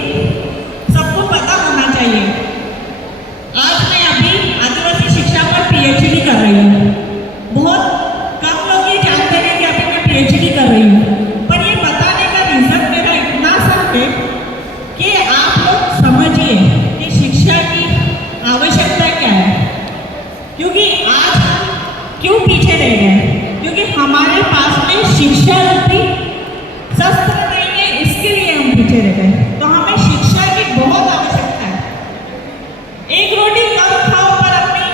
सबको पता होना चाहिए। आज मैं अभी आदिवासी शिक्षा पर पीएचडी कर रही हूँ। बहुत कम लोग ये जानते हैं कि अभी मैं पीएचडी कर रही हूँ, पर ये बताने का रीजन मेरा इतना सा है कि आप लोग समझिए कि शिक्षा की आवश्यकता क्या है। क्योंकि आज क्यों पीछे रह गए? क्योंकि हमारे पास में शिक्षा रूपी शस्त्र नहीं है, इसके लिए हम पीछे रह गए। तो हमें शिक्षा की बहुत आवश्यकता है। एक रोटी कम खाओ पर अपनी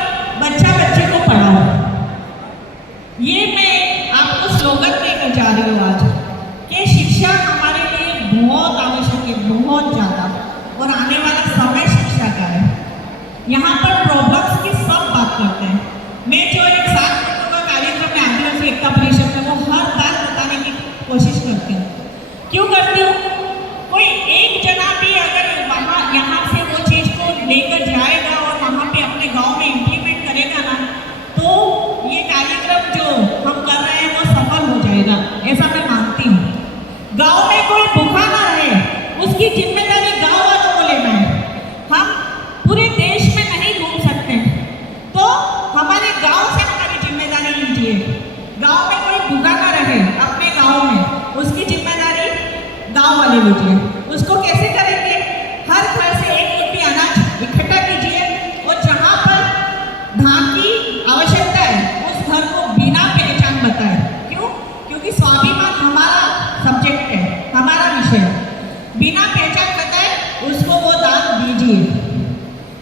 बच्चे को पढ़ाओ, ये मैं आपको स्लोगन देकर जा रही हूँ आज कि शिक्षा हमारे लिए बहुत आवश्यक है, बहुत ज़्यादा। और आने वाला समय शिक्षा का है। यहाँ पर प्रॉब्लम्स की सब बात करते हैं। मैं जो एक 7 मिनटों का कार्यक्रम में आदिवासी एकता परिषद में वो हर बात बताने की कोशिश करती हूँ। क्यों करती हूँ? कोई एक जना भी अगर वहाँ यहाँ से वो चीज़ को लेकर जाएगा और वहाँ पे अपने गांव में इम्प्लीमेंट करेगा ना, तो ये कार्यक्रम जो हम कर रहे हैं वो सफल हो जाएगा, ऐसा मैं मानती हूँ। गांव में कोई भूखा ना रहे, उसकी जिम्मेदारी गांव वालों को लेना है। हम पूरे देश में नहीं घूम सकते, तो हमारे गांव से हमारी जिम्मेदारी लीजिए। गांव में कोई भूखा ना रहे, अपने गांव में उसकी जिम्मेदारी गांव वाले लीजिए। उसको कैसे करेंगे? हर घर से एक मुट्ठी अनाज इकट्ठा कीजिए और जहां पर धान की आवश्यकता है उस घर को बिना पहचान बताए। क्यों? क्योंकि स्वाभिमान हमारा सब्जेक्ट है, हमारा विषय है। बिना पहचान बताए उसको वो दान दीजिए।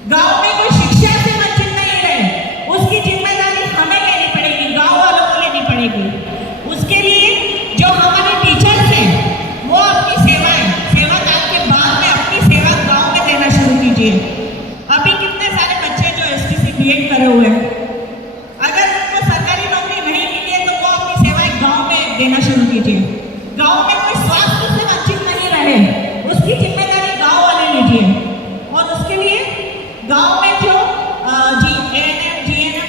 गांव में कोई शिक्षा से वंचित नहीं रहे, उसकी जिम्मेदारी हमें लेनी पड़ेगी, गांव वालों को लेनी पड़ेगी। उसके लिए जो हमारे टीचर्स हैं वो अपनी सेवा काल के बाद में अपनी सेवा गांव में देना शुरू कीजिए। अभी कितने सारे बच्चे जो एसटीसी बीएड करे हुए हैं, अगर उनको सरकारी नौकरी नहीं मिली है तो वो अपनी सेवाएं गांव में देना शुरू कीजिए। गांव में कोई स्वास्थ्य से वंचित नहीं रहे, उसकी जिम्मेदारी गांव वाले लीजिए। और उसके लिए गांव में जो एएनएम, जीएनएम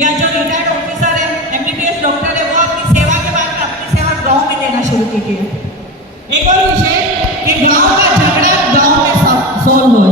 या जो रिटायर्ड ऑफिसर है, एमबीबीएस डॉक्टर है, वो अपनी सेवा के बाद में अपनी सेवा गांव में देना शुरू कीजिए। एक और विषय कि गांव का झगड़ा गांव में सॉल्व हो।